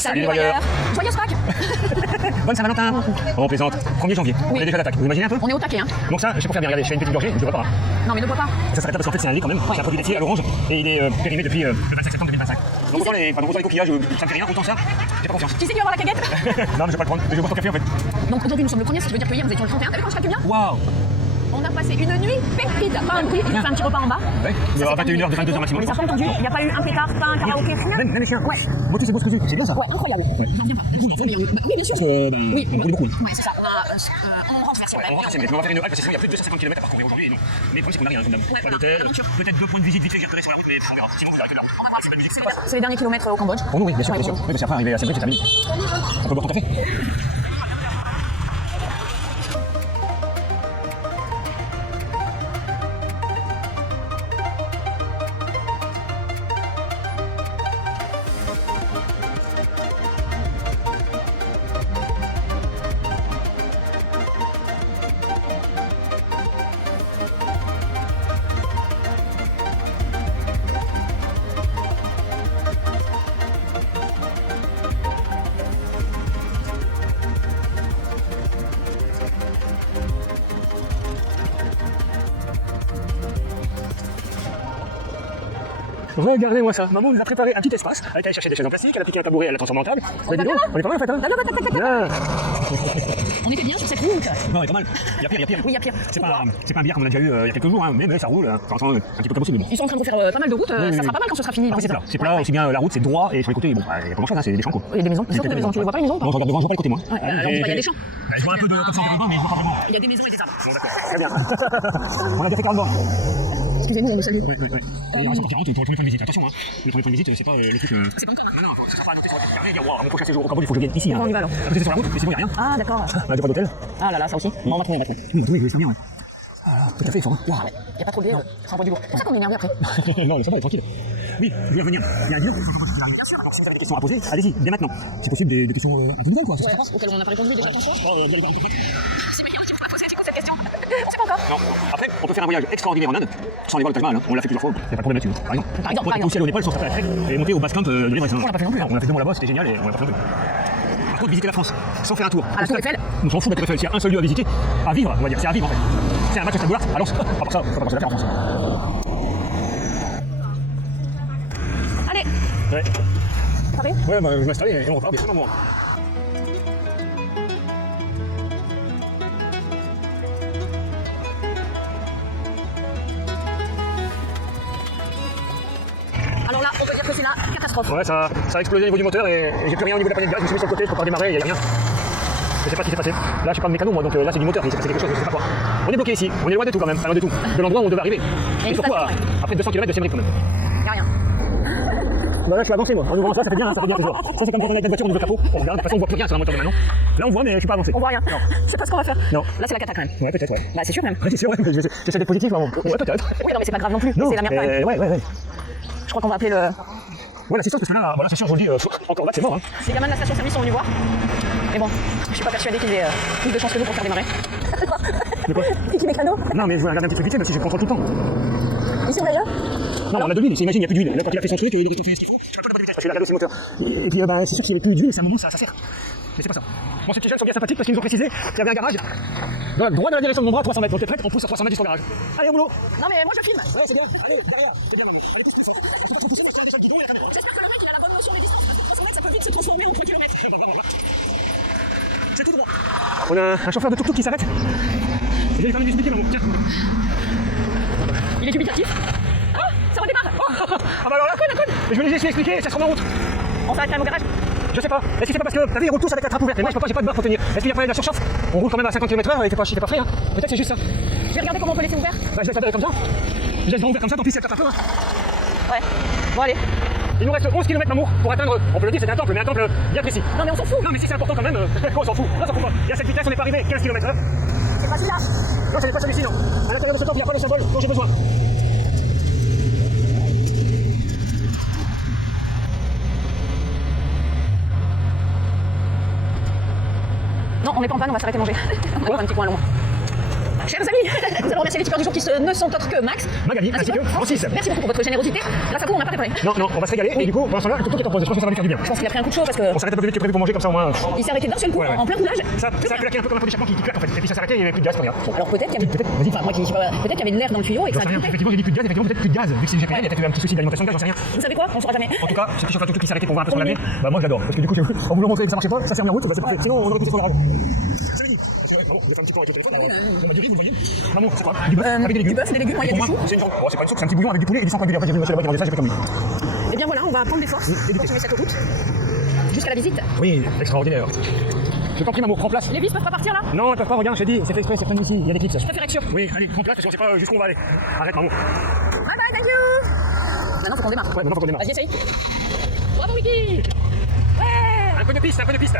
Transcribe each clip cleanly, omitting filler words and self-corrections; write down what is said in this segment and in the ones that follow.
Salut les voyeurs. Joyeuse Pâques. Bonne Saint-Valentin. On plaisante. 1er janvier. Oui. On est déjà à l'attaque. Vous imaginez un peu? On est au taquet, hein. Donc ça, je sais pour faire bien. Regardez, je fais une petite gorgée, je ne bois pas. Non, mais ne bois pas. Ça s'arrête là parce qu'en fait c'est un lait quand même. C'est un produit laitier à l'orange et il est périmé depuis le 25 septembre 2025. Donc autant les coquillages, ça me fait rien, autant ça, j'ai pas confiance. Qui c'est qui va avoir la caguette? Non, mais je vais pas le prendre. Je bois ton café en fait. Donc aujourd'hui, nous sommes le premier, ce qui veut dire que hier, nous étions le 31. T'as vu quand je calcule bien? Waouh. On a passé une nuit pépite. Pas un bruit, on a fait un petit repas en bas. Ouais, il y aura 21h, 22h maximum. Les enfants entendu, il n'y a pas eu un pétard, pas un karaoké, rien. Même les chiens. Ouais. Motus et Boscosu, c'est bien ça. Ouais, incroyable. Ouais. Oui, bien sûr. Oui, on roule beaucoup. Ouais, c'est ça. On rentre vers son Ouais, on va faire une halte parce que sinon il y a plus de 250 km à parcourir aujourd'hui. Et non. Mais le problème c'est qu'on n'a rien comme d'hab. Ouais, Pas d'hôtel, peut-être 2 points de visite vite fait que j'ai repérés sur la route, mais on verra. Sinon vous arrêtez là. On va voir si c'est belle musique. C'est les derniers kilomètres au Cambodge. Pour nous, oui, bien sûr, Ouais, bien sûr. pour Oui, parce qu'après arriver à Siem Reap, c'est terminé. On peut boire ton café. Regardez-moi ça, maman nous a préparé un petit espace, elle est allée chercher des chaises en plastique, elle a piqué un tabouret, elle l'a transformé en table. On est pas mal en fait, hein. Bien. On était bien sur cette route. Non, mais pas mal. Il y a pire, il y a pire. Oui, il y a pire. C'est pas un bière comme on a déjà eu il y a quelques jours, hein, mais ça roule. Ça entend un petit peu cabossé, mais bon. Ils sont en train de faire pas mal de routes, ça sera pas mal quand ce sera fini. Après, c'est plat, aussi bien la route, c'est droit, et sur les côtés, bon, il y a pas grand chose, hein, c'est des champs quoi. Il y a des maisons, surtout des maisons. Tu les vois pas les maisons? Non, je regarde devant, je vois pas les côtés moi. Ouais, alors il y a des champs. Je vois un peu de comme ça en mais je vois pas vraiment. Il y a des maisons et des arbres. Bon, d'accord, très bien. On a déjà fait 40 bornes. Excusez-nous, on me salue. Oui. Et il reste encore 40 pour le premier point de visite. Attention, hein, le premier point de visite, c'est pas le truc. C'est pas une conne. Non, ce sera pas noté. Après, dire, wow, mon prochain séjour au Cambodge, il faut que je vienne ici. On y va alors. Parce que c'est sur la route, mais sinon, il n'y a rien. Ah, d'accord. On a déjà pas d'hôtel. Ah là là, ça aussi. Bon, on va trouver, on va trouver. Oui, je vais bien, ouais. Ah, le café, il faut. Ah ouais, y a pas trop de lait, ça envoie du lourd. C'est pour ça qu'on est énervé après. Non, le sympa est tranquille. Oui, je vais revenir. Il y a un deal. Bien sûr. Donc, si vous avez des questions à poser, allez-y, dès maintenant. C'est possible des questions un peu nouvelles, quoi. Auquel on n'a pas répondu déjà, attention. Vous allez voir un peu de C'est meilleur, tu peux pas poser du coup cette question. On sait pas encore. Non. Après, on peut faire un voyage extraordinaire en Inde, sans les vols de Taj Mahal, hein. On l'a fait plusieurs fois. Il n'y a pas de problème là-dessus. Par exemple. Par exemple. Aussi aller au Népal, sans faire la trek, et monter au base camp de l'Everest. On l'a pas fait non plus. On l'a fait 2 mois là-bas, c'était génial, et on l'a pas fait non plus. Par contre, visiter la France, sans faire un tour. À la Tour Eiffel. On s'en fout de la Tour Eiffel. S'il y a un seul lieu à visiter, à vivre, on va dire, c'est à vivre en fait. C'est un match à Stade à Lens. À part ça, on va pas penser à la faire en France. Allez. Ouais. Pareil. Ouais, bah, je vais m'installer et on repart bien sûr, maman. Alors là, on peut dire que c'est la catastrophe. Ouais, ça a explosé au niveau du moteur et j'ai plus rien au niveau de la panier de gaz. Je me suis mis sur le côté, je peux pas démarrer, il n'y a rien. Je sais pas ce qui s'est passé. Là, je suis pas de mécano, moi, donc là, c'est du moteur, il s'est passé quelque chose, je sais pas quoi. On est bloqué ici, on est loin de tout quand même, enfin loin de tout. De l'endroit où on devait arriver. Et surtout, après 200 km de Siem Reap quand même. Y'a rien. Bah là, je suis avancé, moi. En ouvrant ça, ça fait bien toujours. Ça, c'est comme quand on a une voiture, on ouvre le capot, on regarde, de toute façon, on voit plus rien sur la moteur de maintenant. Là, on voit, mais je suis pas avancé. On voit rien. Non. Je sais pas ce qu'on va faire. Non. Là, c'est la cata quand même. Ouais, peut-être, ouais. Bah, c'est sûr même. Ouais, c'est sûr, ouais, mais j'essaie d'être positif, maman. Ouais, peut-être. Oui, non, mais c'est pas grave non plus. Non, C'est la merde quand même. ouais. Je crois qu'on va appeler le. Ouais, l'assistance, parce que là, voilà, c'est sûr, aujourd'hui, encore là, c'est mort, hein. Les gamins de la station-service sont venus voir. Mais bon, je suis pas persuadée qu'ils aient plus de chance que nous pour faire démarrer. De quoi? Qui mécano? Non, mais je vais regarder un petit truc vite fait, parce que je contrôle tout le temps. Ici ou d'ailleurs? Non, on a de l'huile, imagine, il n'y a plus d'huile. Là, quand il a fait son truc, le retour fait ce qu'il faut, tu vas pas de bonne vitesse, parce qu'il a regardé aussi le moteur. Et puis, c'est sûr qu'il n'y avait plus d'huile, c'est un moment, ça sert. Mais c'est pas ça. Bon, ces petits jeunes sont bien sympathiques parce qu'ils nous ont précisé qu'il y avait un garage. Droit de la direction de mon bras, 300 mètres. Donc t'es prête, on pousse à 300 mètres jusqu'au garage. Allez, au boulot. Non, mais moi je filme. Ouais, c'est bien. Allez, derrière. C'est bien, maman. Allez, pousse, on peut pas trop pousser, parce que la seule qui doit, il y a la caméra. J'espère que le mec il a la bonne notion des distances parce que 300 mètres ça peut vite se transformer en 3 km. C'est tout droit. On a un chauffeur de tuk-tuk qui s'arrête. Je vais quand même lui expliquer, maman. Tiens. Il est dubitatif. Ah, ça redémarre. Ah bah alors la conne. Je vais les laisser expliquer, ça se remet en route. On s'arrête quand même au garage. Je sais pas. Est-ce que c'est pas parce que t'as vu, ils roulent tous avec la trappe ouverte. Et moi, je peux pas, j'ai pas de barre pour tenir. Est-ce qu'il y a pas de la surchauffe? On roule quand même à 50 km/h et t'es pas frais, hein. Peut-être c'est juste ça. Je vais regarder comment on peut laisser ouvert. Bah, je laisse la comme ça. Je laisse ouvert comme ça, tant pis, c'est un peu. Hein. Ouais. Bon, allez. Il nous reste 11 km d'amour pour atteindre, on peut le dire, c'est un temple, mais un temple bien précis. Non, mais on s'en fout. Non, mais si c'est important quand même, on s'en fout. Non, on s'en fout pas. Il y a cette vitesse, on n'est pas arrivé, 15 km/h. C'est pas celui-là. Non, ce n'est pas celui-ci, non. À l'intérieur de ce temple, il n'y a pas le symbole dont j'ai besoin. Non, on n'est pas en panne, on va s'arrêter manger. On va faire un petit coin long. Chers amis, nous allons remercier les tipeurs du jour qui ne sont autres que Max, Magali, ainsi que Francis. Merci beaucoup pour votre générosité. Grâce à vous, on n'a pas préparé. Non, on va se régaler. Et du coup, pendant ce temps-là, tout est en pause. Je pense que ça va lui faire du bien. Je pense qu'il a pris un coup de chaud parce que On s'arrête un peu plus vite que prévu pour manger comme ça au moins. il s'est arrêté d'un seul coup Ouais. en plein roulage. Ça a claqué un peu comme un pot d'échappement qui claque en fait. Et puis ça s'est arrêté, il n'y avait plus de gaz, pas rien. Alors peut-être qu'il y avait, enfin, moi qui sais pas, peut-être qu'il y avait de l'air dans le tuyau et que J'en ça sais a rien. coupé. Effectivement, j'ai dit plus de gaz, effectivement, peut-être plus de gaz. Vu que c'est GPL, il y a peut-être eu un petit souci d'alimentation de gaz, j'en sais rien. Vous savez quoi? On saura jamais. En tout cas, ce qui chauffe tout qui s'est arrêté pour voir un peu sur l'avenir, bah moi je l'adore. Parce que du coup, en voulant montrer que ça marchait pas, ça s'est remis en route, bah c'est parfait. Sinon, on aurait pu se faire grave. Maman, je vais faire un petit point avec le téléphone. Du riz, vous voyez. Maman, c'est quoi? Du bœuf avec des légumes. Du bœuf, des légumes, il y a Pour du moi, chou. c'est une viande. Bon, c'est pas une soupe, c'est un petit bouillon avec du poulet et du sang coagulé. Après, j'ai vu le monsieur là-bas qui mangeait ça, j'ai fait comme lui. Et bien voilà, on va prendre des forces pour continuer cette route jusqu'à la visite. Oui, extraordinaire. Je t'en prie, maman, prends place. Les vis peuvent pas partir là? Non, ils peuvent pas, regarde, je t'ai dit, c'est fait exprès, c'est venu ici, il y a des clips. Je préfère être sûr. Oui, allez, prends place parce qu'on sait pas jusqu'où on va aller. Arrête, maman. Bye bye, thank you. Maintenant faut qu'on démarre. Ouais, maintenant faut qu'on démarre. Vas-y, essaye. Bravo Wiki. Ouais. Un peu de piste, un peu de piste.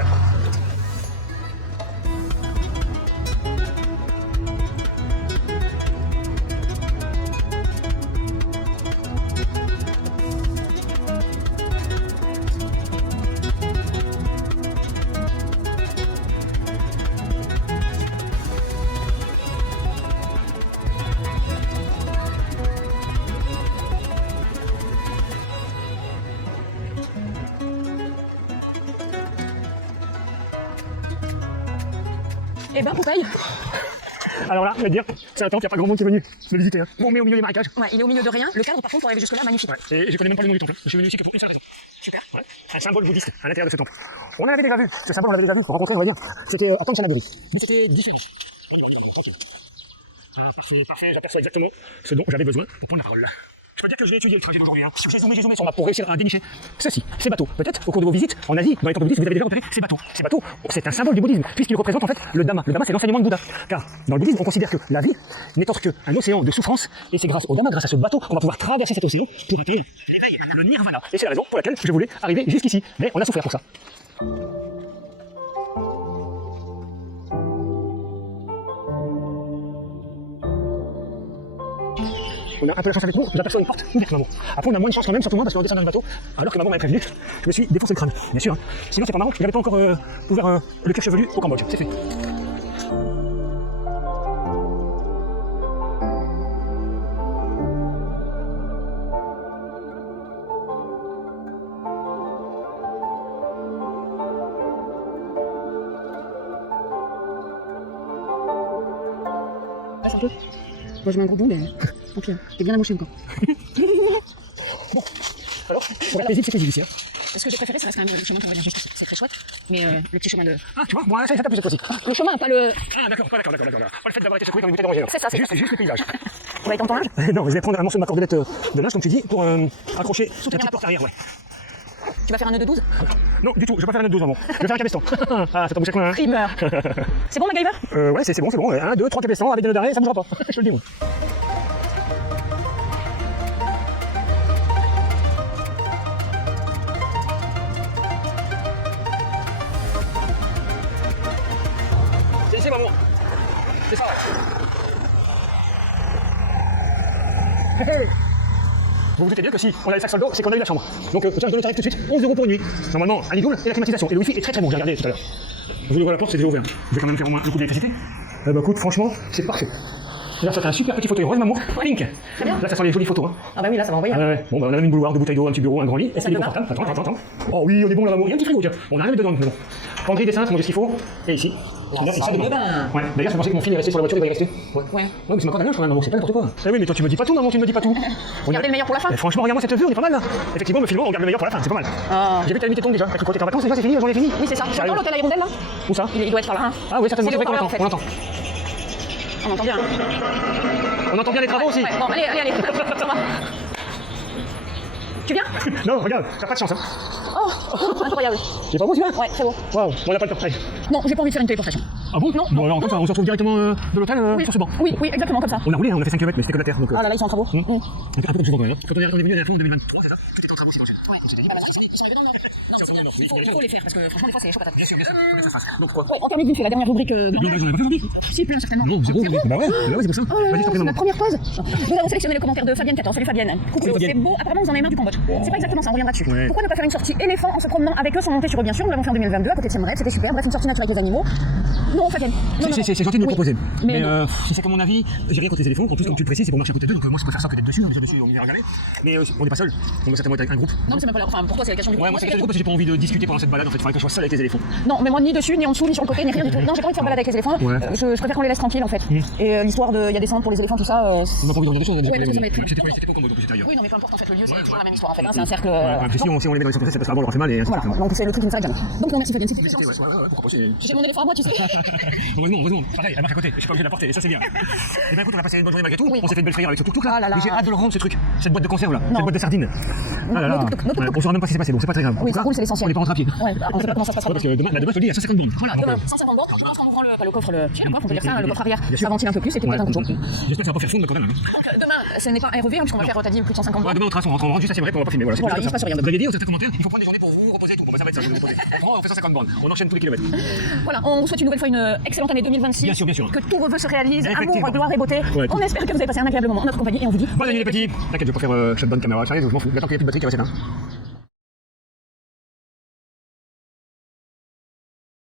Et ben Popeye. Alors là, je vais te dire, c'est un temple, il n'y a pas grand monde qui est venu le visiter. Hein. Bon, on met au milieu des marécages. Ouais, il est au milieu de rien. Le cadre par contre pour arriver jusque là, magnifique. Ouais. Et je connais même pas le nom du temple. Je suis venu ici que pour une seule raison. Super. Ouais. Un symbole bouddhiste à l'intérieur de ce temple. On en avait déjà vu, ce symbole on l'avait déjà vu pour rencontrer, on va dire. C'était à Kanchanaburi. Mais c'était différent. On y va, tranquille. Parfait, j'aperçois exactement ce dont j'avais besoin pour prendre la parole. Je peux dire que j'ai étudié le trajet d'aujourd'hui. Hein. J'ai zoomé sur ma pour réussir à dénicher ceci, ces bateaux. Peut-être au cours de vos visites en Asie, dans les temples bouddhistes, vous avez déjà repéré ces bateaux. Ces bateaux, c'est un symbole du bouddhisme, puisqu'il représente en fait le Dhamma. Le Dhamma, c'est l'enseignement de Bouddha. Car dans le bouddhisme, on considère que la vie n'est autre qu'un océan de souffrance, et c'est grâce au Dhamma, grâce à ce bateau, qu'on va pouvoir traverser cet océan pour atteindre l'éveil, le nirvana. Et c'est la raison pour laquelle je voulais arriver jusqu'ici. Mais on a souffert pour ça. On a un peu la chance avec nous, j'aperçois une porte ouverte, maman. Après, on a moins de chance quand même, surtout moi, parce qu'on descend dans le bateau, alors que maman m'avait prévenu, je me suis défoncé le crâne, bien sûr. Hein. Sinon, c'est pas marrant, je n'avais pas encore ouvert le cuir chevelu au Cambodge, c'est fait. Passe un peu. Moi je mets un gros bout, mais tant pis, t'es bien amoché encore. Bon, alors, pour la paisible, c'est paisible ici. Hein. Ce que j'ai préféré, ça reste quand même le chemin pour revenir jusqu'ici. C'est très chouette, mais le petit chemin de. Ah, tu vois, moi, ça t'a plu cette fois-ci. Le chemin, pas le. Ah, d'accord. Pas le fait d'avoir été secoué comme une bouteille d'orangère. C'est ça, c'est juste le paysage. On va être en ton linge. Non, je vais prendre un morceau de ma cordelette de linge, comme tu dis, pour accrocher sous ta petite porte arrière, ouais. Tu vas faire un nœud de 12? Non, du tout, je vais pas faire un autre 12 maman. Je vais faire un cabestan. Ah, ça t'a bouché quoi, hein. Primeur. C'est bon, MacGyver? Ouais, c'est bon. 1, 2, 3 cabestans avec des nœuds d'arrêt, ça bougera pas. Je te le dis, moi. C'est ici, maman. C'est ça, ouais. Vous vous doutez bien que si on a les sacs sur le dos, c'est qu'on a eu la chambre. Donc, tiens, je donne le tarif tout de suite, 11 € pour une nuit. Normalement, un lit double et la climatisation. Et le wifi est très bon, j'ai regardé tout à l'heure. Je vais ouvrir la porte, c'est déjà ouvert. Je vais quand même faire au moins le coup d'électricité. Bah écoute, franchement, c'est parfait. Là, ça fait un super petit fauteuil rose maman, pink. Très bien. Là, ça sent les jolies photos. Hein. Ah bah oui, là ça va envoyer. Ah ouais. Bon, bah on a même une bouilloire, deux bouteilles d'eau, un petit bureau, un grand lit. Et c'est salle de confortable. Attends. Oh oui, on est bon là, maman. Il y a un petit frigo, tiens. On a rien dedans, mais bon. Penderie, dessin, c'est mon Dieu, ce qu'il faut. Et ici. La salle de bain. Ouais, d'ailleurs, je pensais que mon fil est resté sur la voiture, il va y rester. Ouais. Ouais, mais c'est ma corde à linge quand même, maman, c'est pas n'importe quoi. Eh oui, mais toi, tu me dis pas tout, maman, tu me dis pas tout. Regardez le meilleur pour la fin. Eh, franchement, regarde-moi cette vue, on est pas mal là. Effectivement, me filmons, on garde le meilleur pour la fin, c'est pas mal. Ah. J'ai vu que t'as mis tes tongs déjà. T'as cru que t'étais en vacances déjà, c'est fini, la journée est finie. Oui, c'est ça. Tu Sérieux. entends l'hôtel Hirondelle là? Où ça? Il doit être par là. Hein. Ah oui, certainement, C'est c'est le vrai qu'on haut-parleur, l'entend. en fait. On entend. On entend bien. On entend bien les travaux aussi. Ouais, bon, allez. Ça va. Tu viens? Non, regarde, t'as pas de chance, hein. Oh, incroyable. C'est pas beau, tu vois? Ouais, très beau. Waouh, on a pas le temps. Allez. Non, j'ai pas envie de faire une téléportation. Ah bon? Non. Bon, alors en fait, on se retrouve directement de l'hôtel sur ce banc. Oui, exactement comme ça. On a roulé, hein, on a fait 5 km, mais c'était que la terre. Donc, Ah là là, ils sont en travaux. un peu comme souvent quand même. Hein. Quand on est venu à la fin en 2023, c'est ça? Tout était en travaux, c'est dans le sud. Ouais. Donc, c'est dit. Bah, ils sont arrivés dans le nord. Non, c'est bien. Oui, Il faut les faire parce que franchement, des fois, c'est chaud patate. Bien sûr, bien sûr. Faut que ça se fasse. Donc, Ouais, en termes de la dernière rubrique. non, j'en ai pas fait envie. Si, plein, certainement. Non, zéro. Bah ouais, c'est pour ça. Oh là Vas-y, je là, t'en prie, c'est maman. notre première pause. Nous avons sélectionné le commentaire de Fabienne 14. Salut Fabienne. Coucou, Salut, Fabienne. c'est beau. Apparemment, vous en avez marre du Cambodge. C'est pas exactement ça, on reviendra dessus. Ouais. Pourquoi ne pas faire une sortie éléphant en se promenant avec eux sans monter sur eux, bien sûr. Nous l'avons fait en 2022 à côté de Siem Reap, c'était super. Bref, une sortie naturelle avec les animaux. Non, Fabienne. C'est gentil de me Oui. proposer. Mais si c'est comme mon avis, j'ai rien contre les éléphants. En plus, comme tu le précises, c'est pour marcher à côté d'eux. Donc, moi, je préfère ça que d'être dessus. On est dessus, on y va regarder. Mais on n'est pas seul. On va certainement être avec un groupe. non, mais c'est même pas là. Enfin, pour toi, c'est la question du Ouais, moi, c'est quelque chose parce que j'ai pas envie de discuter pendant cette balade. En fait, il faudrait que je sois seul avec les éléphants. Non, mais moi, ni dessus, ni en dessous, ni sur le côté, ni rien du tout. Non, j'ai pas envie de faire balade avec les éléphants. Ouais. Je préfère qu'on les laisse tranquilles en fait. Et l'histoire de. Il y a des centres pour les éléphants, tout ça. On n'a pas envie de regarder des choses. Ouais, parce que ça va être- C'était pas comme depuis d'ailleurs. Oui, non, mais peu importe en fait, le lieu, c'est toujours la même histoire en fait. Hein, c'est un cercle. Si on les met dans les centres, c'est parce qu'avant, on leur fait mal. Et Voilà, donc c'est le truc qui ne s'arrête jamais. Donc, non, merci Fabienne, c'était Ouais, pourquoi pas, j'ai mon éléphant à moi, tu sais. Heureusement. Pareil, elle marche à côté. Je suis pas obligé de la porter. Et ça, c'est bien. Et ben écoute, on a passé une bonne journée malgré tout. Oui. On s'est fait une belle frayeur avec ce tuk-tuk là. Ah là là. Et j'ai hâte de le rendre ce truc. Cette boîte de conserve là. Non. Cette boîte de sardines. Ah là là. Le tuk-tuk. Ouais, on saura même pas ce qui s'est passé. Bon, c'est pas très grave. Oui, En tout ça cas, roule, c'est l'essentiel. On les pas rentrés à pied. Ouais, on sait pas comment ça se passera. Parce que demain, je te le dis, à 150 bornes. Voilà, Donc, demain, 150 bornes. Je pense qu'en ouvrant le coffre, tu sais, le coffre, on peut dire ça, le coffre arrière, Bien sûr. ça ventile un peu plus et puis peut-être un coup de chaud. J'espère que ça va pas faire fondre quand même. Donc, demain, ce n'est pas un REV, hein, puisqu'on va faire, t'as dit, plus de 150 Ouais, bornes. demain, on rentre juste à Siem Reap, on va pas filmer. Voilà, Voilà, il se passe rien. Vous avez dit dans certains commentaires, il faut prendre des journées pour vous reposer et tout. Bon, bah, ça va être ça, je vais vous reposer. On fait 150 bornes. On enchaîne tous les kilomètres. Voilà, on vous souhaite une nouvelle fois une excellente année 2026. Bien sûr, bien sûr. Que tous vos vœux se réalisent, Effectivement. amour, gloire et beauté. Ouais, tout. On espère que vous avez passé un agréable moment en notre compagnie et on vous dit Bonne année les petits. T'inquiète, je vais pas faire shotgun caméra. J'arrive, je m'en fous. Attends qu'il y ait plus de batterie qui va s'éteindre.